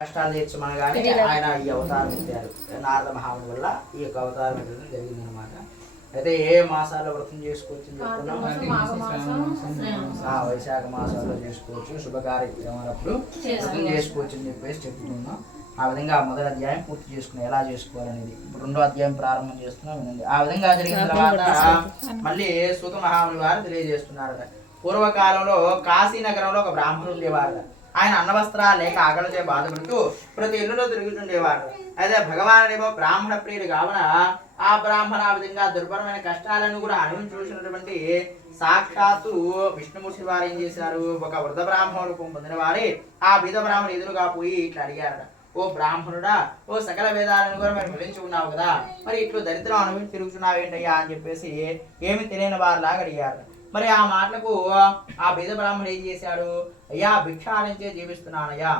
కష్టాలు తీర్చమనగానే ఆయన ఈ అవతారం ఎత్తారు. నారద మహాముని వల్ల ఈ యొక్క అవతారం ఎత్తడం జరిగింది అనమాట అయితే ఏ మాసాల్లో వ్రతం చేసుకోవచ్చు ఆ, వైశాఖ మాసాల్లో చేసుకోవచ్చు శుభకార్యక్రమాలప్పుడు వ్రతం చేసుకోవచ్చు. అని చెప్పేసి చెప్పుకున్నాం. ఆ విధంగా మొదటి అధ్యాయం పూర్తి చేసుకున్నాం. ఎలా చేసుకోవాలనేది. ఇప్పుడు రెండో అధ్యాయం ప్రారంభం చేస్తున్నాం వినండి. ఆ విధంగా జరిగిన తర్వాత మళ్ళీ సూత మహాముని వారు తెలియజేస్తున్నారు పూర్వకాలంలో కాశీ నగరంలో ఒక బ్రాహ్మణుడు ఉండేవారు ఆయన అన్నవస్త్ర లేక ఆకలిచే బాధపడుతూ ప్రతి ఇల్లులో తిరుగుతుండేవాడు. అయితే భగవానుడేమో బ్రాహ్మణ ప్రియుడు కావున ఆ బ్రాహ్మణ ఆ విధంగా దుర్భరమైన కష్టాలను కూడా అనుభవించుకున్నటువంటి చూసినటువంటి సాక్షాత్తు విష్ణుమూర్తి వారు ఏం చేశారు? ఒక వృద్ధ బ్రాహ్మణ రూపం పొందిన వారి ఆ బీద బ్రాహ్మణ ఎదురుగా పోయి ఇట్లా అడిగారట. ఓ బ్రాహ్మణుడా ఓ సకల వేదాలను కూడా మరి ఫలించి ఉన్నావు కదా. మరి ఇట్లు దరిద్రం అనుభవించి తిరుగుతున్నావు ఏంటయ్యా అని చెప్పేసి ఏమి తెలియని వారిలాగా అడిగారు. మరి ఆ మాటలకు ఆ బీద బ్రాహ్మణుడు ఏం చేశాడు? అయ్యా భిక్షాలించే జీవిస్తున్నానయ్యా.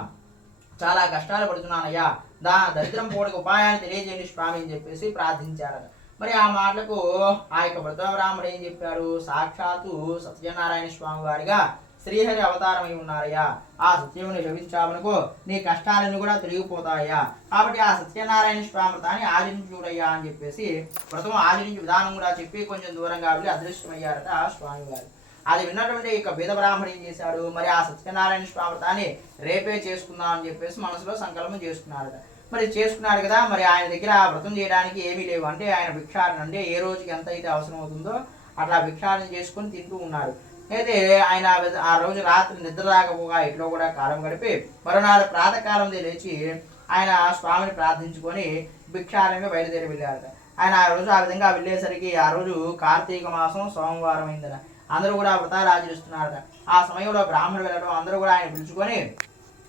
చాలా కష్టాలు పడుతున్నానయ్యా. దా దరిద్రం పోడికి ఉపాయాన్ని తెలియజేయండి స్వామి అని చెప్పేసి ప్రార్థించాడు మరి ఆ మాటలకు ఆ యొక్క వృద్ధబ్రాహ్మణుడు ఏం చెప్పాడు? సాక్షాత్తు సత్యనారాయణ స్వామి వారిగా శ్రీహరి అవతారమై ఉన్నారయ్యా. ఆ సత్యముని లభించామనుకో నీ కష్టాలన్నీ కూడా తొలగిపోతాయా కాబట్టి ఆ సత్యనారాయణ స్వామృతాన్ని ఆచరించుడయ్యా చూడయ్యా అని చెప్పేసి వ్రతం ఆచరించే విధానం కూడా చెప్పి కొంచెం దూరంగా వెళ్ళి అదృష్టమయ్యారట ఆ స్వామివారు. అది విన్నటువంటి ఇక వేద బ్రాహ్మణి ఏం చేశాడు? మరి ఆ సత్యనారాయణ స్వామృతాన్ని రేపే చేసుకుందాం అని చెప్పేసి మనసులో సంకల్పం చేసుకున్నారట. మరి చేసుకున్నాడు కదా మరి ఆయన దగ్గర ఆ వ్రతం చేయడానికి ఏమీ లేవు. అంటే ఆయన భిక్షాటన అంటే ఏ రోజుకి ఎంత అయితే అవసరం అవుతుందో అట్లా భిక్షాటన చేసుకొని తింటూ ఉన్నారు. అయితే ఆయన ఆ రోజు రాత్రి నిద్ర రాకపోగా ఇంట్లో కూడా కాలం గడిపి మరునాడు ప్రాతకాలం లేచి ఆయన స్వామిని ప్రార్థించుకొని భిక్షారంగా బయలుదేరి వెళ్ళారట. ఆయన ఆ రోజు ఆ విధంగా వెళ్ళేసరికి ఆ రోజు కార్తీక మాసం సోమవారం అయిందట. అందరూ కూడా వ్రతాలు ఆచరిస్తున్నారట ఆ సమయంలో బ్రాహ్మణులు వెళ్ళడం అందరూ కూడా ఆయన పిలుచుకొని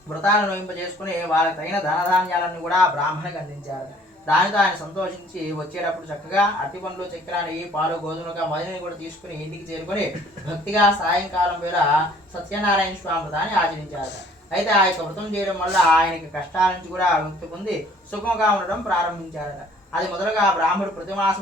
వ్రతాలను నోయింపజేసుకుని వాళ్ళకి తగిన ధనధాన్యాలను కూడా బ్రాహ్మణికి అందించారు దానితో ఆయన సంతోషించి వచ్చేటప్పుడు చక్కగా అట్టి పండ్లు చక్కెర నెయ్యి పాలు గోధుమలుగా మధుని కూడా తీసుకుని ఇంటికి చేరుకొని భక్తిగా సాయంకాలం వేళ సత్యనారాయణ స్వామి వ్రతాన్ని ఆచరించారు అయితే ఆ యొక్క వ్రతం చేయడం వల్ల ఆయనకి కష్టాల నుంచి కూడా ముక్తి పొంది సుఖంగా ఉండడం ప్రారంభించారట. అది మొదలుగా ఆ బ్రాహ్మణుడు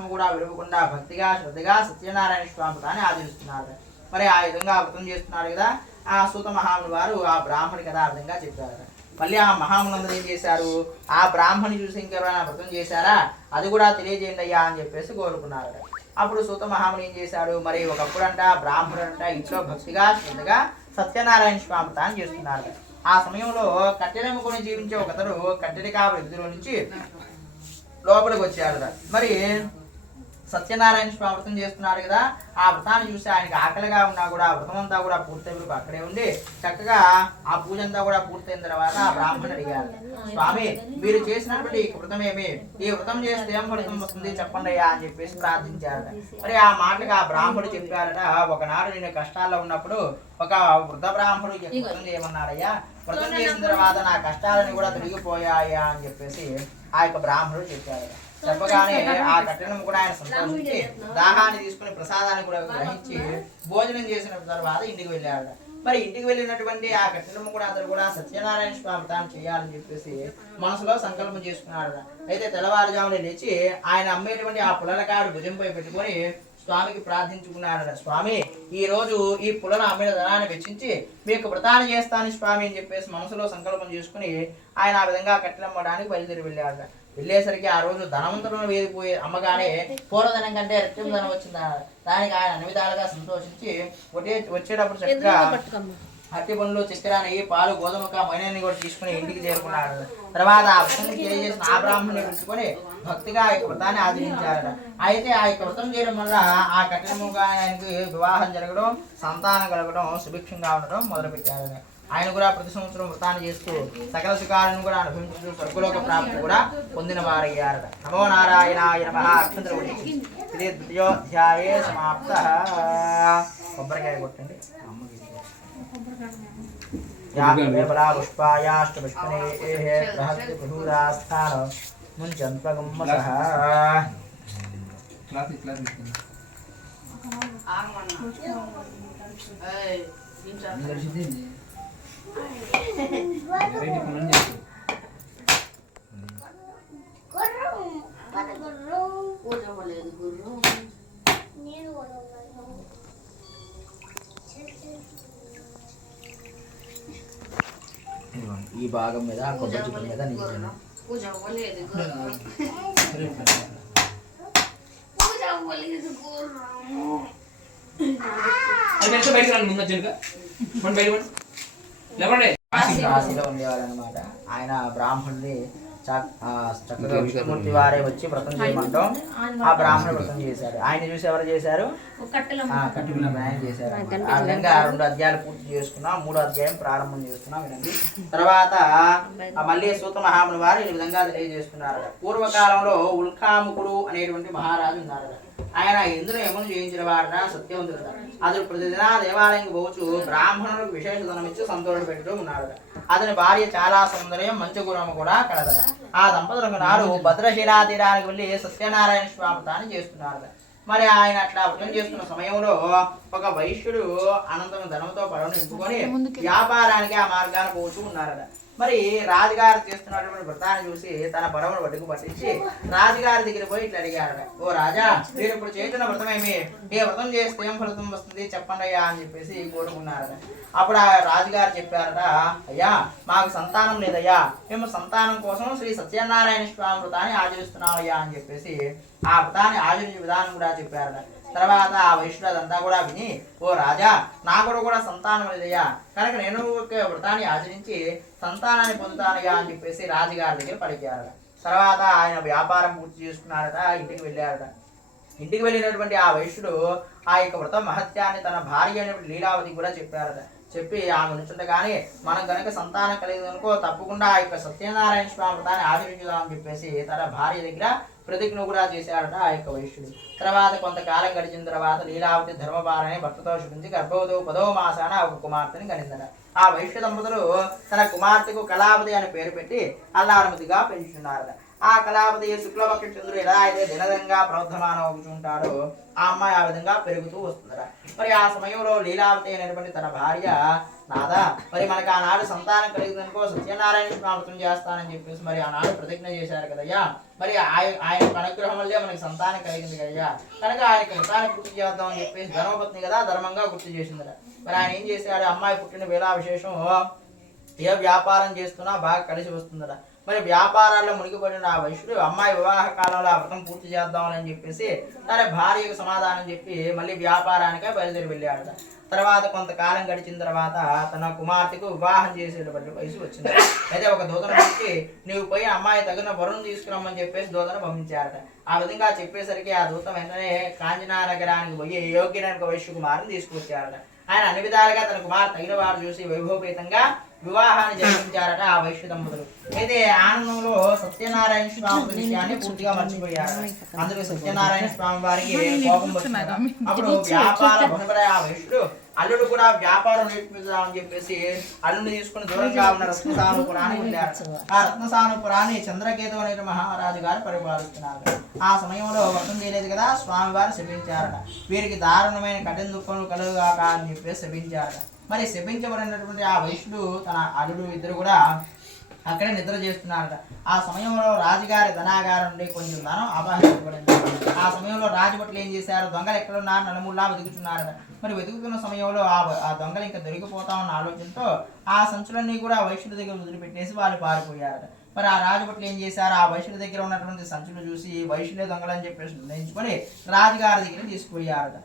కూడా విడవకుండా భక్తిగా శ్రద్ధగా సత్యనారాయణ స్వామి వ్రతాన్ని ఆచరిస్తున్నారు మరి ఆ విధంగా వ్రతం చేస్తున్నారు కదా ఆ సూత మహాముని వారు ఆ బ్రాహ్మడి కదా ఆ విధంగా చెప్పారు మళ్ళీ ఆ మహామునందరు ఏం చేశారు? ఆ బ్రాహ్మణి చూసి ఇంకెవరైనా వ్రతం చేశారా? అది కూడా తెలియజేయండి అయ్యా అని చెప్పేసి కోరుకున్నారు అప్పుడు సూత మహాముని ఏం చేశాడు? మరి ఒకప్పుడంట బ్రాహ్మణుడంట ఇంట్లో భక్తిగా శ్రద్ధగా సత్యనారాయణ స్వామి తాను చేస్తున్నారు ఆ సమయంలో కట్టెలమ్ముకొని జీవించే ఒకతడు కట్టెడి కాపు ఎదురు నుంచి లోపలికి వచ్చాడు మరి సత్యనారాయణ స్వామి వ్రతం చేస్తున్నాడు కదా ఆ వ్రతాన్ని చూసి ఆయనకి ఆకలిగా ఉన్నా కూడా ఆ వ్రతం అంతా కూడా పూర్తయి అక్కడే ఉండి చక్కగా ఆ పూజ అంతా కూడా పూర్తయిన తర్వాత ఆ బ్రాహ్మణుడు అడిగారు. స్వామి మీరు చేసినటువంటి ఈ వ్రతం ఏమి? ఈ వ్రతం చేస్తే ఏం ఫలితం వస్తుంది? చెప్పండి అయ్యా అని చెప్పేసి ప్రార్థించారట. మరి ఆ మాటగా ఆ బ్రాహ్మణుడు చెప్పారట ఒకనాడు నేను కష్టాల్లో ఉన్నప్పుడు ఒక వృద్ధ బ్రాహ్మణుడు ఈ వ్రతం చేయమన్నాడయ్యా వ్రతం చేసిన తర్వాత నా కష్టాలని కూడా తిరిగిపోయాయా అని చెప్పేసి ఆ యొక్క బ్రాహ్మణుడు చెప్పారట. చెప్పగానే ఆ కట్టడం కూడా ఆయన సంతోషించి దాహాన్ని తీసుకుని ప్రసాదాన్ని కూడా గ్రహించి భోజనం చేసిన తర్వాత ఇంటికి వెళ్ళాడు మరి ఇంటికి వెళ్ళినటువంటి ఆ కట్టడం కూడా అతను కూడా సత్యనారాయణ స్వామి తాను చేయాలని చెప్పేసి మనసులో సంకల్పం చేసుకున్నాడు అయితే తెల్లవారుజామున లేచి ఆయన అమ్మేటువంటి ఆ పుల్లలకాడు భుజంపై పెట్టుకొని స్వామికి ప్రార్థించుకున్నాడు స్వామి ఈ రోజు ఈ పులను అమ్మిన ధనాన్ని వెచ్చించి మీకు వ్రతాన్ని చేస్తాను స్వామి అని చెప్పేసి మనసులో సంకల్పం చేసుకుని ఆయన ఆ విధంగా కట్టెలమ్మడానికి బయలుదేరి వెళ్ళాడు వెళ్ళేసరికి ఆ రోజు ధనవంతులను వేదిపోయి అమ్మగానే పూర్వధనం కంటే రెట్టింపు ధనం వచ్చింది? దానికి ఆయన అన్ని విధాలుగా సంతోషించి వచ్చే వచ్చేటప్పుడు చక్కగా అట్టి పనులు చక్కెర నెయ్యి పాలు గోధుమక మైనాన్ని కూడా తీసుకుని ఇంటికి చేరుకున్నాడు తర్వాత ఆ వ్రతం తెలియజేసిన ఆ బ్రాహ్మణుని పిలుచుకొని భక్తిగా ఆ యొక్క వ్రతాన్ని ఆచరించారట. అయితే ఆ యొక్క వ్రతం చేయడం వల్ల ఆ కఠినముగా ఆయనకి వివాహం జరగడం సంతానం కలగడం సుభిక్షంగా ఉండడం మొదలుపెట్టారని ఆయన కూడా ప్రతి సంవత్సరం వ్రతాన్ని చేస్తూ సకల సుఖాలను కూడా అనుభవించుతూ స్వర్గలోక ప్రాప్తి కూడా పొందిన వారయ్యారట నమో నారాయణాయ నమ. అక్షంతర ఇది ద్వితీయోధ్యాయే సమాప్త. కొబ్బరికాయ కొట్టండి. అమ్మకి యాబలా పుష్పాయాష్ట పుష్పనే బృహత్ బృహూరాస్థాన ముంచంత్వగుమ్మసః క్లాస్ క్లాస్ ఇదిగోండి. ఈ భాగం మీద ఆ కొబ్బరి చెట్టు మీద నీళ్ళు పూజ అవ్వలేదు పూజ బయటకు రండి ముందు వచ్చాక మన బయట పడు. లేవండి కాశీలో ఉండేవారు అనమాట ఆయన ఆ, చక్కగా విష్ణుమూర్తి వారే వచ్చి వ్రతం చేయమంటాం. ఆ బ్రాహ్మణ వ్రతం చేశారు. ఆయన చూసి ఎవరు చేశారు? కట్టుకున్న ప్రయాణం చేశారు. ఆ విధంగా రెండు అధ్యాయాలు పూర్తి చేసుకున్నాం. మూడో అధ్యాయం ప్రారంభం చేస్తున్నాం వినండి. తర్వాత ఆ మళ్ళీ సూత మహాముని వారు ఈ విధంగా తెలియజేస్తున్నారు పూర్వకాలంలో ఉల్కాముకుడు అనేటువంటి మహారాజు ఉన్నారు ఆయన ఇంద్ర యమును జయించిన వాడన సత్యవంతుడట అతడు ప్రతిదిన దేవాలయంకి పోవచ్చు బ్రాహ్మణులకు విశేష ధనమిచ్చి సంతోష పెడుతూ ఉన్నాడు అతని భార్య చాలా సౌందర్యం మంచి గుణము కూడా కలదట. ఆ దంపతులకు నాడు భద్రశిలా తీరానికి వెళ్ళి సత్యనారాయణ స్వామి తాను చేస్తున్నారు మరి ఆయన అట్లా వ్రతం చేస్తున్న సమయంలో ఒక వైశ్యుడు అనంతరం ధనంతో పడవ నింపుకొని వ్యాపారానికి ఆ మార్గాన్ని పోతూ ఉన్నారట. మరి రాజుగారు చేస్తున్నటువంటి వ్రతాన్ని చూసి తన బడవను పట్టుకు పట్టించి రాజుగారి దగ్గర పోయి ఇట్లా అడిగారట. ఓ రాజా మీరు ఇప్పుడు చేస్తున్న వ్రతమేమి ఏ వ్రతం చేస్తే ఏం ఫలితం వస్తుంది? చెప్పండి అయ్యా అని చెప్పేసి కోరుకున్నారట. అప్పుడు ఆ రాజుగారు చెప్పారట అయ్యా మాకు సంతానం లేదయ్యా. మేము సంతానం కోసం శ్రీ సత్యనారాయణ స్వామి వ్రతాన్ని ఆచరిస్తున్నామయ్యా అని చెప్పేసి ఆ వ్రతాన్ని ఆచరించే విధానం కూడా చెప్పారట. తర్వాత ఆ వైష్ణుడు అదంతా కూడా విని ఓ రాజా నాకు కూడా సంతానం లేదయ్యా. కనుక నేను ఒక వ్రతాన్ని ఆచరించి సంతానాన్ని పొందుతానయ్యా అని చెప్పేసి రాజుగారి దగ్గర పలికారట. తర్వాత ఆయన వ్యాపారం పూర్తి చేసుకున్నారట ఇంటికి వెళ్ళారట. ఇంటికి వెళ్ళినటువంటి ఆ వైశ్యుడు ఆ యొక్క వ్రత మహత్యాన్ని తన భార్య అయినటువంటి లీలావతి కూడా చెప్పారట. చెప్పి ఆమె నుంచుండగానే మనం కనుక సంతానం కలిగిందనుకో తప్పకుండా ఆ యొక్క సత్యనారాయణ స్వామి వ్రతాన్ని ఆచరించుదామని చెప్పేసి తన భార్య దగ్గర ప్రతిజ్ఞ కూడా చేశాడట ఆ యొక్క వైశ్యుడు. తర్వాత కొంతకాలం గడిచిన తర్వాత లీలావతి ధర్మభారాన్ని భర్తతో శుభించి గర్భవతో పదో మాసాన ఒక కుమార్తెని కనిందట ఆ వైశ్య దంపతులు తన కుమార్తెకు కళావతి అని పేరు పెట్టి అల్లారమతిగా పెంచుతున్నారట ఆ కళాపతి శుక్లపక్ష చంద్రుడు ఎలా అయితే దినదంగా ప్రవర్ధమానం అవుతుంటాడో ఆ అమ్మాయి ఆ విధంగా పెరుగుతూ వస్తుందట. మరి ఆ సమయంలో లీలావతి అనేటువంటి తన భార్య నాదా మరి మనకి ఆనాడు సంతానం కలిగిందనుకో సత్యనారాయణ స్వామి చేస్తానని చెప్పేసి మరి ఆనాడు ప్రతిజ్ఞ చేశారు కదయ్యా. మరి ఆయన ఆయన అనుగ్రహం వల్లే మనకి సంతానం కలిగింది కదయ్యా. కనుక ఆయనకి సంతానం పూర్తి చేద్దాం అని చెప్పేసి ధర్మపత్ని కదా ధర్మంగా గుర్తు చేసిందట. మరి ఆయన ఏం చేశాడు? అమ్మాయి పుట్టిన వేళ విశేషం ఏ వ్యాపారం చేస్తున్నా బాగా కలిసి వస్తుందట. మరి వ్యాపారాల్లో మునిగిపడిన ఆ వైశ్యుడు అమ్మాయి వివాహ కాలంలో ఆ వ్రతం పూర్తి చేద్దామని చెప్పేసి తన భార్యకు సమాధానం చెప్పి మళ్ళీ వ్యాపారానికే బయలుదేరి వెళ్ళాడు తర్వాత కొంతకాలం గడిచిన తర్వాత తన కుమార్తెకు వివాహం చేసేటువంటి వయసు వచ్చింది. అయితే ఒక దూతను పంపి నీవు పోయి అమ్మాయి తగిన వరుణ్ తీసుకురమ్మని చెప్పేసి దూతను పంపించారట. ఆ విధంగా చెప్పేసరికి ఆ దూతం వెంటనే కాంచనా నగరానికి పోయి యోగ్యనానికి వైశ్య కుమారుని తీసుకొచ్చారట ఆయన అన్ని విధాలుగా తన కుమార్ తగిన వారు చూసి వైభవపేతంగా వివాహాన్ని జరిపించారట ఆ వైశ్య దంపతులు అయితే ఆనందంలో సత్యనారాయణ స్వామి విషయాన్ని పూర్తిగా మర్చిపోయారు అందుకు సత్యనారాయణ స్వామి వారికి కోపం వచ్చింది అప్పుడు వ్యాపార భనుడై ఆ వైశ్యుడు అల్లుడు కూడా వ్యాపారం నేర్పిద్దామని చెప్పేసి అల్లుడు తీసుకుని దూరంగా ఉన్న రత్నసానుపురాన్ని వెళ్ళారు ఆ రత్నసానుపురాన్ని చంద్రకేతు అనే మహారాజు గారు పరిపాలిస్తున్నారు. ఆ సమయంలో వర్షం చేయలేదు కదా స్వామివారు శపించారట. వీరికి దారుణమైన కఠిన దుఃఖములు కలుగుగాక అని చెప్పేసి శపించారట. మరి శపించబడినటువంటి ఆ వైశ్యుడు తన అల్లుడు ఇద్దరు కూడా అక్కడే నిద్ర చేస్తున్నారట. ఆ సమయంలో రాజుగారి ధనాగారం నుండి కొంచెం ధనం అపహరించబడింది. ఆ సమయంలో రాజభట్లు ఏం చేశారు? దొంగలు ఎక్కడున్నారు? నలుమూలా వెతుకుతున్నారట. మరి వెతుకుతున్న సమయంలో ఆ దొంగలు ఇంకా దొరికిపోతామన్న ఆలోచనతో ఆ సంచులన్నీ కూడా వైశ్యుల దగ్గర వదిలిపెట్టేసి వాళ్ళు పారిపోయారట. మరి ఆ రాజభట్లు ఏం చేశారు? ఆ వైశ్యుడి దగ్గర ఉన్నటువంటి సంచులు చూసి వైశ్యులే దొంగలని చెప్పేసి నిర్ణయించుకొని రాజుగారి దగ్గర తీసుకుపోయారట.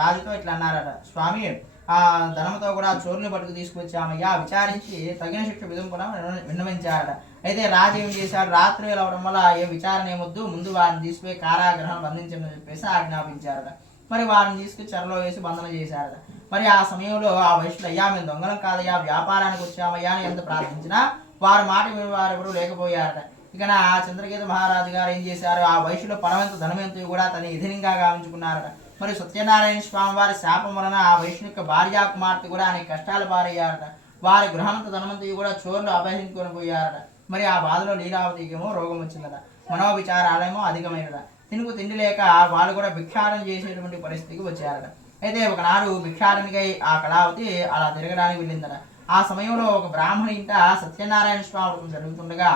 రాజుతో ఇట్లా అన్నారట. స్వామి ఆ ధనంతో కూడా చోరుని పట్టుకు తీసుకొచ్చామయ్యా విచారించి తగిన శిక్ష విధింపున విన్నవించారట. అయితే రాజు ఏం చేశాడు? రాత్రి వేళ అవడం వల్ల ఏ విచారణ ఏమొద్దు ముందు వారిని తీసుకుపోయి కారాగ్రహం బంధించమని చెప్పేసి ఆజ్ఞాపించారట. మరి వారిని తీసుకుని చెరలో వేసి బంధన చేశారట. మరి ఆ సమయంలో ఆ వయసులో అయ్యా మేము దొంగలం కాదయ్యా వ్యాపారానికి వచ్చామయ్యా అని ఎంత ప్రార్థించినా వారి మాట విని వారెవరు లేకపోయారట. ఇక ఆ చంద్రగీత మహారాజు గారు ఏం చేశారు? ఆ వయసులో పరమంత ధనవంతు కూడా తన ఇధినిగా గావించుకున్నారట. మరి సత్యనారాయణ స్వామి వారి శాపం వలన ఆ వైష్ణు భార్య భార్యా కుమార్తె కూడా అనేక కష్టాలు పారయ్యారట. వారి గృహంత ధనవంతి కూడా చోర్లు అపహరించుకొని పోయారట. మరి ఆ బాధలో లీలావతికేమో రోగం వచ్చిందట. మనోవిచారాలేమో అధికమైనట తినుకు తిండి లేక వాళ్ళు కూడా భిక్షాటం చేసేటువంటి పరిస్థితికి వచ్చారట. అయితే ఒకనాడు భిక్షాటనికై ఆ కళావతి అలా తిరగడానికి వెళ్ళిందట. ఆ సమయంలో ఒక బ్రాహ్మణి ఇంట సత్యనారాయణ స్వామి వ్రతం జరుగుతుండగా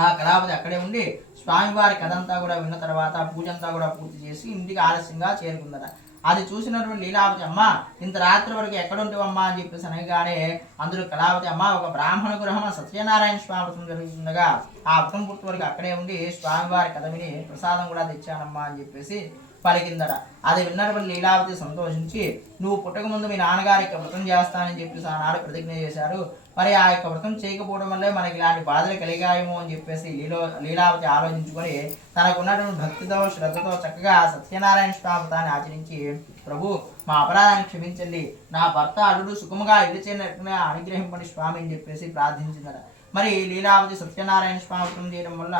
ఆ కళాపతి అక్కడే ఉండి స్వామివారి కథ అంతా కూడా విన్న తర్వాత పూజ అంతా కూడా పూర్తి చేసి ఇంటికి ఆలస్యంగా చేరుకుందట. అది చూసినటువంటి లీలావతి అమ్మ ఇంత రాత్రి వరకు ఎక్కడ ఉంటావమ్మా అని చెప్పేసి అనగానే అందులో కళావతి అమ్మ ఒక బ్రాహ్మణ గృహం సత్యనారాయణ స్వామి వ్రతం జరుగుతుండగా ఆ వ్రతం పూర్తి వరకు అక్కడే ఉండి స్వామివారి కథ విని ప్రసాదం కూడా తెచ్చానమ్మా అని చెప్పేసి పలికిందట. అది విన్నటువంటి లీలావతి సంతోషించి నువ్వు పుట్టక ముందు మీ నాన్నగారికి వ్రతం చేస్తానని చెప్పేసి ఆనాడు ప్రతిజ్ఞ చేశారు. మరి ఆ యొక్క వ్రతం చేయకపోవడం వల్లే మనకి ఇలాంటి బాధలు కలిగాయేమో అని చెప్పేసి లీలో లీలావతి ఆలోచించుకొని తనకున్నటువంటి భక్తితో శ్రద్ధతో చక్కగా సత్యనారాయణ స్వామి వ్రతాన్ని ఆచరించి ప్రభు మా అపరాధాన్ని క్షమించండి. నా భర్త అల్లుడు సుఖముగా ఇల్లు చేయనట్టుగా అనుగ్రహింపండి స్వామి అని చెప్పేసి ప్రార్థించిందట. మరి లీలావతి సత్యనారాయణ స్వామి వ్రతం చేయడం వల్ల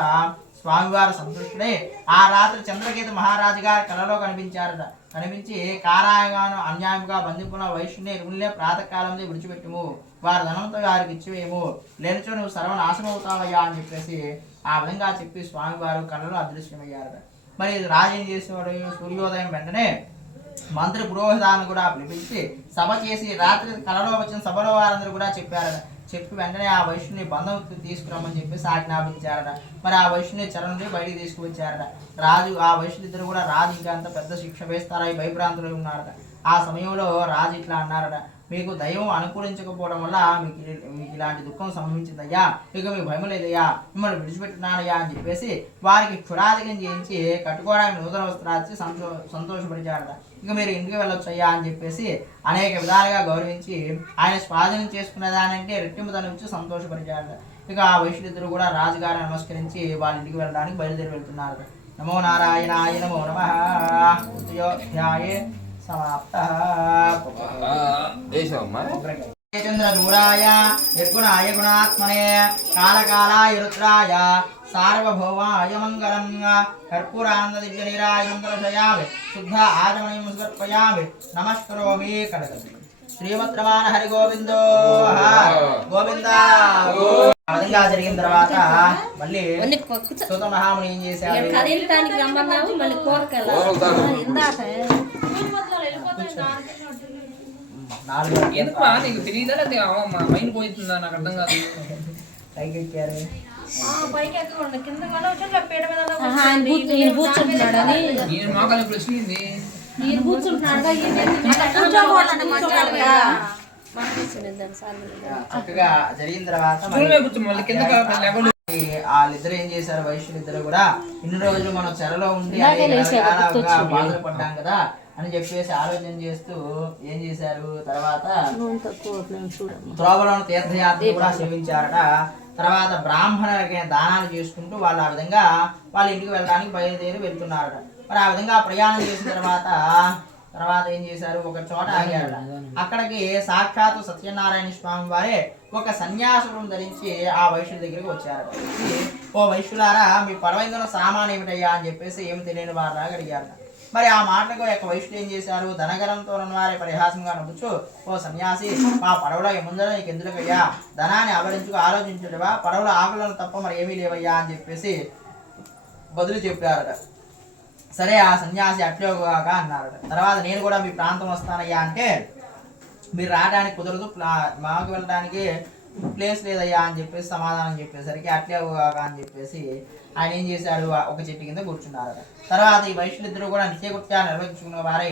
స్వామివారు సంతుష్టుడై ఆ రాత్రి చంద్రకేతు మహారాజు గారి కలలో కనిపించారట. కనిపించి కారాగాను అన్యాయంగా బంధింపున వైష్ణుని రుణులే ప్రాతకాలంలో విడిచిపెట్టుము. వారి ధనంతో వారికి ఇచ్చివేము. లేనిచో నువ్వు సర్వనాశనం అవుతావయ్యా అని చెప్పేసి ఆ విధంగా చెప్పి స్వామివారు కళ్ళలో అదృశ్యమయ్యారట. మరి రాజు ఏం చేసేవాడు? సూర్యోదయం వెంటనే మంత్రి పురోహితాన్ని కూడా పిలిపించి సభ చేసి రాత్రి కళలో వచ్చిన సభలో వారందరూ కూడా చెప్పారట. చెప్పి వెంటనే ఆ వైశ్యుని బంధం తీసుకురమ్మని చెప్పేసి ఆజ్ఞాపించారట. మరి ఆ వైశ్యుని చెర నుండి బయటికి తీసుకువచ్చారట. రాజు ఆ వైశ్యులిద్దరు కూడా రాజు ఇంకా అంత పెద్ద శిక్ష వేస్తారా? ఈ భయభ్రాంతులు ఉన్నారట. ఆ సమయంలో రాజు ఇట్లా అన్నారట. మీకు దైవం అనుకూలించకపోవడం వల్ల మీకు మీకు ఇలాంటి దుఃఖం సంభవించిందయ్యా. ఇక మీకు భయం లేదయ్యా. మిమ్మల్ని విడిచిపెట్టున్నానయ్యా అని చెప్పేసి వారికి క్షురాధికం చేయించి కట్టుకోవడానికి నూతన వస్త్రాలు సంతో సంతోషపరిచాడట ఇక మీరు ఇంటికి వెళ్ళొచ్చు అయ్యా అని చెప్పేసి అనేక విధాలుగా గౌరవించి ఆయన స్వాధీనం చేసుకునే దానంటే రెట్టింపు తన ఇచ్చి సంతోషపరిచారట. ఇక ఆ వైశ్యులిద్దరు కూడా రాజుగారిని నమస్కరించి వాళ్ళ ఇంటికి వెళ్ళడానికి బయలుదేరి వెళ్తున్నారు నమో నారాయణాయ నమో నమ. అధ్యాయే సమాప్త. వేసావమ్మా చంద్ర దూరాయ నిర్గుణాయ గుణాత్మనే కాలకాలాయ రుద్రాయ సార్వభౌమాయ మంగళం కర్పూరానంద దివ్య నీరాజంతరశయామి శుద్ధ ఆచమనీయం సమర్పయామి నమస్కరోమి కడగ శ్రీమద్రమాణ హరి గోవిందో గోవింద. ఆ విధంగా జరిగిన తర్వాత మళ్ళీ సూత మహాముని ఏం చేశారు ఎందుకు నీకు తెలియదా లేకపోతే అవ- మా మైండ్ పోతుందా నాకు అర్థం కాదు. పైకి ఎక్కారు నేను మాకాల ప్రశ్న ఏంది? కూర్చుంటున్నాడుగా చక్కగా జరిగిన తర్వాత వాళ్ళిద్దరు ఏం చేశారు? వైశ్యులు ఇద్దరు కూడా ఇన్ని రోజులు మనం చెరలో ఉండి. బాధలు పడ్డాం కదా. అని చెప్పేసి ఆలోచన చేస్తూ ఏం చేశారు? తర్వాత త్రోవలోని తీర్థయాత్ర కూడా సేవించారట. తర్వాత బ్రాహ్మణులకి దానాలు చేసుకుంటూ వాళ్ళు ఆ విధంగా వాళ్ళ ఇంటికి వెళ్ళడానికి బయలుదేరి వెళ్తున్నారట. మరి ఆ విధంగా ప్రయాణం చేసిన తర్వాత తర్వాత ఏం చేశారు? ఒక చోట ఆగారట. అక్కడికి సాక్షాత్తు సత్యనారాయణ స్వామి వారే ఒక సన్యాసులను ధరించి ఆ వైశ్యుల దగ్గరికి వచ్చారట. వచ్చి, ఓ వైశ్యులారా మీ పరవైందున సామాన్ ఏమిటయ్యా అని చెప్పేసి ఏమి తెలియని వారా అడిగారట. మరి ఆ మాటకు యొక్క వైష్ణు ఏం చేశారు? ధనగరంతో వారి పరిహాసంగా నవ్వుచు ఓ సన్యాసి మా పడవలో ముందర నీకు ఎందుకయ్యా? ధనాన్ని ఆవరించుకు ఆలోచించలేవా పడవలో ఆకులను తప్ప మరి ఏమీ లేవయ్యా అని చెప్పేసి బదులు చెప్పారట. సరే ఆ సన్యాసి అట్లోగాక అన్నారట. తర్వాత నేను కూడా మీ ప్రాంతం వస్తానయ్యా అంటే మీరు రావడానికి కుదరదు ప్లా- మాకు వెళ్ళడానికి ప్లేస్ లేదయ్యా అని చెప్పేసి సమాధానం చెప్పేసరికి అట్లే కాక అని చెప్పేసి ఆయన ఏం చేశాడు? ఒక చెట్టు కింద కూర్చున్నారట. తర్వాత ఈ వైశ్యులు ఇద్దరు కూడా నిత్యకృత్యాలు నిర్వహించుకున్న వారే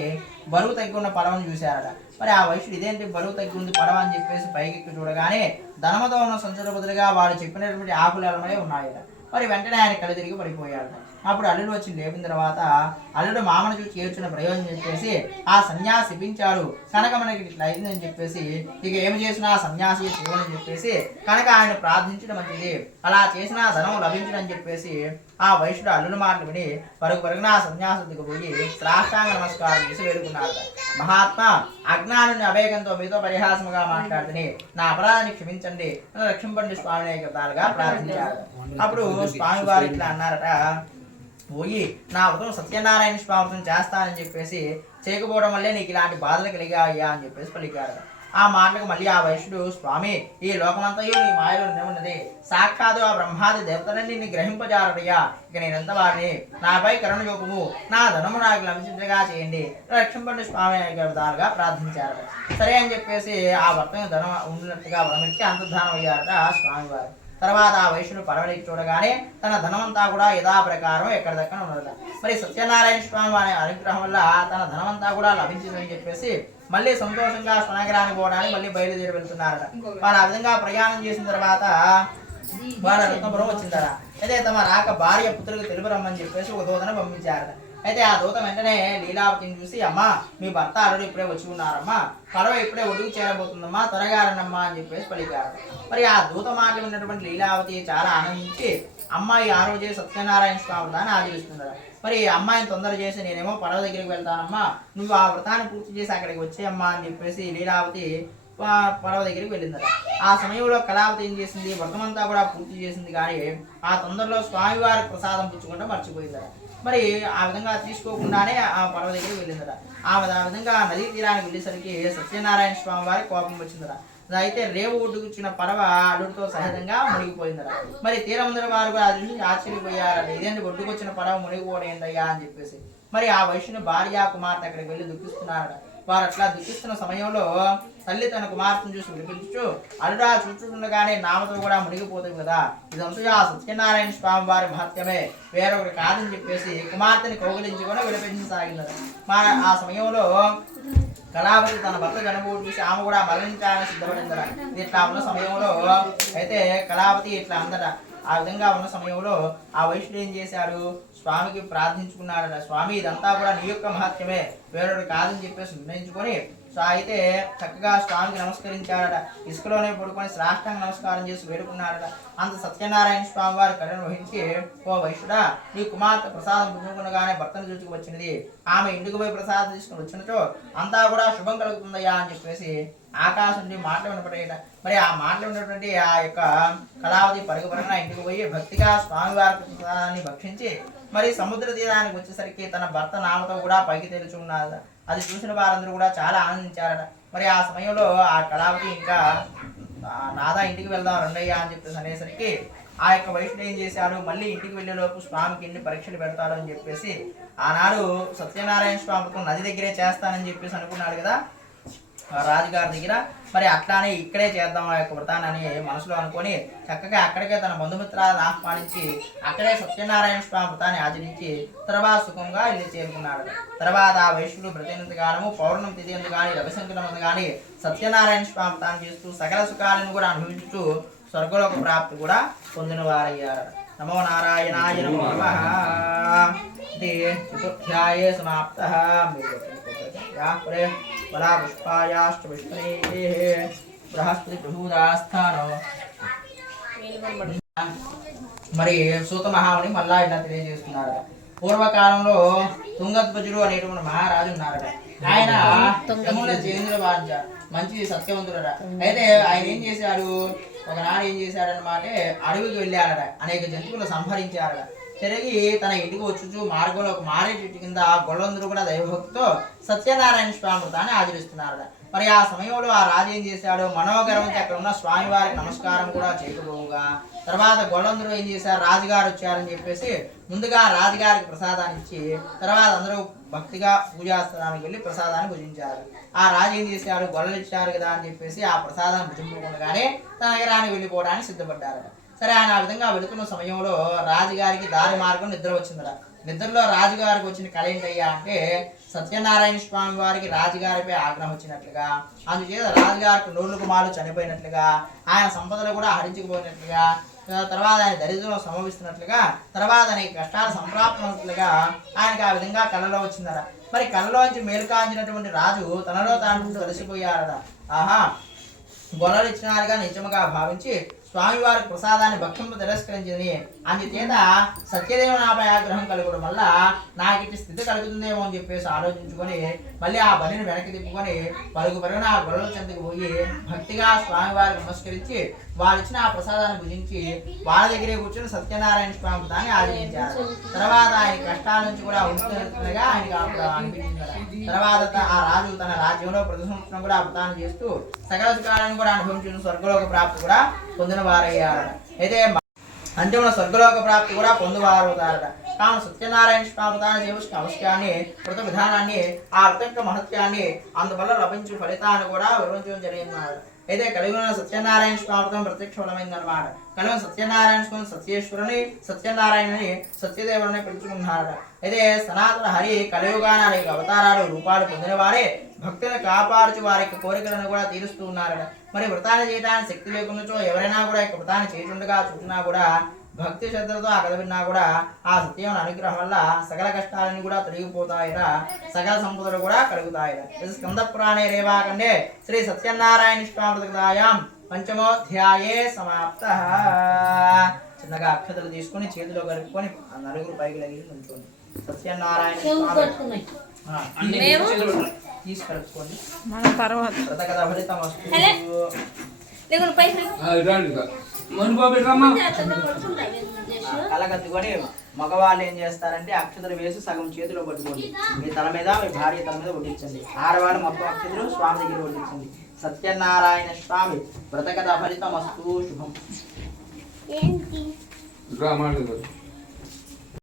బరువు తగ్గి ఉన్న పడవను చూశారట. మరి ఆ వైశ్యుడు ఇదేంటి బరువు తగ్గి ఉంది పడవ అని చెప్పేసి పైకెక్కి చూడగానే ధనమతో ఉన్న సంచుల బదులుగా వాడు చెప్పినటువంటి ఆకులు ఉన్నాయట. మరి వెంటనే ఆయన కళ్ళు తిరిగి పడిపోయాడు. అప్పుడు అల్లుడు వచ్చి లేపిన తర్వాత అల్లుడు మామను చూసి చేర్చున్న ప్రయోజనం చెప్పేసి ఆ సన్యాసి పిలిచాడు కనుక మనకి ఇట్లా అయిందని చెప్పేసి ఇక ఏమి చేసినా సన్యాసి చేయని చెప్పేసి కనుక ఆయన ప్రార్థించడం మంచిది. అలా చేసినా ధనం లభించడం చెప్పేసి ఆ వైశ్యుడు అల్లుడు మాట విని పరుగు పరుగున ఆ సన్యాసుడికి పోయి శ్రాష్టాంగ నమస్కారం చేసి వేడుకున్నాడు. మహాత్మా అజ్ఞానుని అవేగంతో మీతో పరిహాసముగా మాట్లాడుతుని నా అపరాధాన్ని క్షమించండి నన్ను రక్షింపండి స్వామి అనేక ప్రార్థించారు అప్పుడు స్వామి వారు ఇట్లా అన్నారట పోయి నా వ్రతం సత్యనారాయణ స్వామి చేస్తానని చెప్పేసి చేయకపోవడం వల్లే నీకు ఇలాంటి బాధలు కలిగాయ్యా అని చెప్పేసి పలికారు ఆ మాటలకు మళ్ళీ ఆ వైష్ణుడు స్వామి ఈ లోకమంతయు నీ మాయలో ఉన్నది సాక్షాదు ఆ బ్రహ్మాది దేవతలని నీ గ్రహింపజారడయ్యా ఇక నేనెంత వారిని? నాపై కరుణ చూపము. నా ధనము నాకు లభించగా చేయండి. రక్షింపండి స్వామి విధాలుగా ప్రార్థించారట. సరే అని చెప్పేసి ఆ భర్తను ధనం ఉన్నట్టుగా వరమిచ్చి అంతర్ధానం అయ్యారట ఆ స్వామివారు. తర్వాత ఆ వైష్ణుడు పరవడికి చూడగానే తన ధనమంతా కూడా యథాప్రకారం ఎక్కడ దక్కన ఉన్నదట మరి సత్యనారాయణ స్వామి వారి అనుగ్రహం వల్ల తన ధనమంతా కూడా లభించిందని చెప్పేసి మళ్ళీ సంతోషంగా స్వనగరానికి పోవడానికి మళ్ళీ బయలుదేరి వెళ్తున్నారట. వారు ఆ విధంగా ప్రయాణం చేసిన తర్వాత వారు రత్నపురం వచ్చిందట. అయితే తమ రాక భార్య పుత్రులకు తెలుపు రమ్మని చెప్పేసి ఒక దూతను పంపించారట. అయితే ఆ దూత వెంటనే లీలావతిని చూసి అమ్మా మీ భర్త అల్లుడు ఇప్పుడే వచ్చి ఉన్నారమ్మా. పడవ ఇప్పుడే ఒడ్డుకు చేరబోతుందమ్మా. త్వరగా రండమ్మా అని చెప్పేసి పలికారు మరి ఆ దూత మాటలు విన్నటువంటి లీలావతి చాలా ఆనందించి అమ్మాయి ఆ రోజే సత్యనారాయణ స్వామి వ్రతాన్ని ఆచరిస్తున్నారు మరి అమ్మాయిని తొందర చేసి నేనేమో పడవ దగ్గరికి వెళ్తానమ్మా. నువ్వు ఆ వ్రతాన్ని పూర్తి చేసి అక్కడికి వచ్చేయమ్మా అని చెప్పేసి లీలావతి పడవ దగ్గరికి వెళ్ళిందట. ఆ సమయంలో కళావతి ఏం చేసింది? వ్రతమంతా కూడా పూర్తి చేసింది. కానీ ఆ తొందరలో స్వామివారి ప్రసాదం పుచ్చుకుంటా మర్చిపోయిందట. మరి ఆ విధంగా తీసుకోకుండానే ఆ పడవ దగ్గరికి వెళ్ళిందట. ఆ విధంగా నదీ తీరానికి వెళ్ళేసరికి సత్యనారాయణ స్వామి వారి కోపం వచ్చిందట. అయితే రేవు ఒడ్డుకు వచ్చిన పడవ అల్లుడితో సహజంగా మునిగిపోయిందట. మరి తీరముందర వారు కూడా అది చూసి ఆశ్చర్యపోయారట. ఇదేంటి ఒడ్డుకు వచ్చిన పడవ మునిగిపోవడం ఏంటయ్యా అని చెప్పేసి. మరి ఆ వయసుని భార్య కుమార్తె అక్కడికి వెళ్ళి దుఃఖిస్తున్నారట. వారు అట్లా దుఃఖిస్తున్న సమయంలో తల్లి తన కుమార్తెను చూసి వినిపించు అల్లుడా చూస్తుండగానే నామతో కూడా మునిగిపోతుంది కదా. ఇదంతా ఆ సత్యనారాయణ స్వామి వారి మహత్యమే. వేరొకటి కాదని చెప్పేసి కుమార్తెని కౌగులించుకొని విడిపించసాగిందట. మా ఆ సమయంలో కళావతి తన భర్త చనిపోటు చూసి ఆమె కూడా మరణించాలని సిద్ధపడిందట. ఇట్లా ఉన్న సమయంలో అయితే కళావతి ఇట్లా అందట. ఆ విధంగా ఉన్న సమయంలో ఆ వైష్ణుడు ఏం చేశాడు? స్వామికి ప్రార్థించుకున్నాడట. స్వామి ఇదంతా కూడా నీ యొక్క మహత్యమే. వేరొకటి కాదని చెప్పేసి నిర్ణయించుకొని సో అయితే చక్కగా స్వామికి నమస్కరించాడట ఇసుకలోనే పడుకొని శ్రాష్టాంగ నమస్కారం చేసి వేడుకున్నాడట అంత సత్యనారాయణ స్వామి వారి కళను వహించి ఓ వైశ్యుడా నీ కుమార్తె ప్రసాదం పుచ్చుకునగానే భర్తను చూచుకు వచ్చినది. ఆమె ఇంటికి పోయి ప్రసాదం తీసుకుని వచ్చినచో అంతా కూడా శుభం కలుగుతుందయ్యా అని చెప్పేసి ఆకాశం నుండి మాటలు వినపడేట. మరి ఆ మాటలు ఉన్నటువంటి ఆ యొక్క కళావతి పరుగుపరంగా ఇంటికి పోయి భక్తిగా స్వామివారి ప్రసాదాన్ని భక్షించి మరి సముద్ర తీరానికి వచ్చేసరికి తన భర్త నామతో కూడా పైకి తెరిచి అది చూసిన వారందరూ కూడా చాలా ఆనందించారట. మరి ఆ సమయంలో ఆ కళావతి ఇంకా నాదా ఇంటికి వెళ్దాం రెండయ్యా అని చెప్పేసి అనేసరికి ఆ యొక్క వైష్ణవు ఏం చేశాడు? మళ్ళీ ఇంటికి వెళ్ళేలోపు స్వామికి ఎన్ని పరీక్షలు పెడతాడు అని చెప్పేసి ఆనాడు సత్యనారాయణ స్వామికి నది దగ్గరే చేస్తానని చెప్పేసి అనుకున్నాడు కదా రాజుగారి దగ్గర. మరి అట్లానే ఇక్కడే చేద్దాం ఆ యొక్క వ్రతాన్ని మనసులో అనుకొని చక్కగా అక్కడికే తన బంధుమిత్రాలను ఆహ్వానించి అక్కడే సత్యనారాయణ స్వామి వ్రతాన్ని ఆచరించి తర్వాత సుఖంగా ఇల్లు చేరుకున్నాడు. తర్వాత ఆ వైశ్యుడు ప్రతినిధి కాలము పౌర్ణమి తిథి ఎందు కానీ రవిశంకరం కానీ సత్యనారాయణ స్వామి వ్రతాన్ని చేస్తూ సకల సుఖాలను కూడా అనుభవిస్తూ స్వర్గలోక ప్రాప్తి కూడా పొందిన వారయ్యారు నమో నారాయణాయ నమో నమ. చతుర్థ్యాయే మీరు విష్ణే బృహస్పతి బృహూదాస్థానో మరి సూత మహాముని మళ్ళా ఇలా తెలియజేస్తున్నారు పూర్వకాలంలో తుంగధ్వజుడు అనేటువంటి మహారాజు ఉన్నారట. ఆయన యమున జయేంద్ర వాంచ మంచి సత్యవంతుడట. అయితే ఆయన ఏం చేశాడు? ఒకనాడు ఏం చేశాడనమాట అడవికి వెళ్ళాడట అనేక జంతువులు సంహరించారట. తిరిగి తన ఇంటికి వచ్చుచు మార్గంలో ఒక మారే చెట్టు కింద గొల్లందరూ కూడా దైవభక్తితో సత్యనారాయణ స్వామి వ్రతాన్ని ఆచరిస్తున్నారట. మరి ఆ సమయంలో ఆ రాజు ఏం చేశాడు? మనోగరంకి అక్కడ ఉన్న స్వామివారికి నమస్కారం కూడా చేయకపోగా తర్వాత గొల్లందరూ ఏం చేశారు? రాజుగారు వచ్చారని చెప్పేసి ముందుగా రాజుగారికి ప్రసాదాన్ని ఇచ్చి తర్వాత అందరూ భక్తిగా పూజాస్థానానికి వెళ్ళి ప్రసాదాన్ని భుజించారు. ఆ రాజు ఏం చేశాడు? గొల్లలు ఇచ్చారు కదా అని చెప్పేసి ఆ ప్రసాదాన్ని భుజింపకుండానే తన నగరానికి వెళ్ళిపోవడానికి సిద్ధపడ్డారట. సరే ఆయన ఆ విధంగా వెళుతున్న సమయంలో రాజుగారికి దారి మార్గం నిద్ర వచ్చిందట. నిద్రలో రాజుగారికి వచ్చిన కళ ఏంటయ్యా అంటే సత్యనారాయణ స్వామి వారికి రాజుగారిపై ఆగ్రహం వచ్చినట్లుగా అందుచేత రాజుగారికి నోళ్ళు కుమారులు చనిపోయినట్లుగా ఆయన సంపదలు కూడా హరించుకుపోయినట్లుగా తర్వాత ఆయన దరిద్రం సంభవిస్తున్నట్లుగా తర్వాత అనేక కష్టాలు సంప్రాప్తమైనట్లుగా ఆయనకి ఆ విధంగా కళ్ళలో వచ్చిందట. మరి కళలోంచి మేలుకాంచినటువంటి రాజు తనలో తాను కలిసిపోయాడట ఆహా గొర్రెలు ఇచ్చినారుగా నిజముగా భావించి స్వామివారి ప్రసాదాన్ని భక్తింపు తిరస్కరించింది అందుచేత సత్యదేవ నాపై ఆగ్రహం కలగడం వల్ల నాకు ఇటు స్థితి కలుగుతుందేమో అని చెప్పేసి ఆలోచించుకొని మళ్ళీ ఆ బలిని వెనక్కి తిప్పుకొని పరుగు పరుగున ఆ గొర్రెల చెంతకు పోయి భక్తిగా స్వామివారిని నమస్కరించి వారు ఇచ్చిన ఆ ప్రసాదాన్ని భుజించి వాళ్ళ దగ్గరే కూర్చొని సత్యనారాయణ స్వామి దాన్ని ఆదరించారు తర్వాత ఆయన కష్టాల నుంచి కూడా ఉంటున్నట్టుగా ఆయనకి అనిపించింది తర్వాత ఆ రాజు తన రాజ్యంలో ప్రదర్శన కూడా వ్రతాన్ని చేస్తూ సకల సుఖాలను కూడా అనుభవించిన స్వర్గలోక ప్రాప్తి కూడా పొందిన వారయ్యారట. అయితే అంతిమ స్వర్గలోక ప్రాప్తి కూడా పొందువారవుతారట కావున సత్యనారాయణ స్వామి వ్రతాన్ని చేసిన అవశ్యాన్ని వ్రత విధానాన్ని ఆ వ్రత మహత్యాన్ని అందువల్ల లభించిన ఫలితాన్ని కూడా వివరించడం జరిగింది అయితే కలిగిన సత్యనారాయణ స్వామితం ప్రత్యక్ష అనమాట కలిగిన సత్యనారాయణ స్వామి సత్యేశ్వరుని సత్యనారాయణని సత్యదేవుని పిలుచుకున్నారట. అయితే సనాతన హరి కలియుగాన అనేక అవతారాలు రూపాలు పొందిన వారే భక్తులను కాపాడుచు వారి కోరికలను కూడా తీరుస్తూ ఉన్నారట. మరి వ్రతాన్ని చేయడానికి శక్తి లేకుండా ఎవరైనా కూడా ఈ వ్రతాన్ని చేయుండగా చూసినా కూడా భక్తి శ్రద్ధలతో ఆ కథ విన్నా కూడా ఆ సత్యం అనుగ్రహం వల్ల సకల కష్టాలన్నీ కూడా తొలగిపోతాయిరా సకల సంపదలు కూడా కలుగుతాయిరా ఇది స్కంద పురాణే రేవాకండే శ్రీ సత్యనారాయణ స్వామృతాయాం పంచమోధ్యాయే సమాప్త. చిన్నగా అక్షతలు తీసుకొని చేతిలో కలుపుకొని ఆ నలుగురు పైకి లగి ఉంచుకోండి మన తర్వాత. మగవాళ్ళు ఏం చేస్తారంటే అక్షతలు వేసి సగం చేతిలో పట్టుకోండి. మీ తల మీద మీ భార్య తల మీద వడ్డించండి ఆడవాళ్ళు మొత్తం అక్షతలు స్వామి దగ్గర వడ్డించండి సత్యనారాయణ స్వామి వ్రతకథ ఫలితం అస్తు శుభం.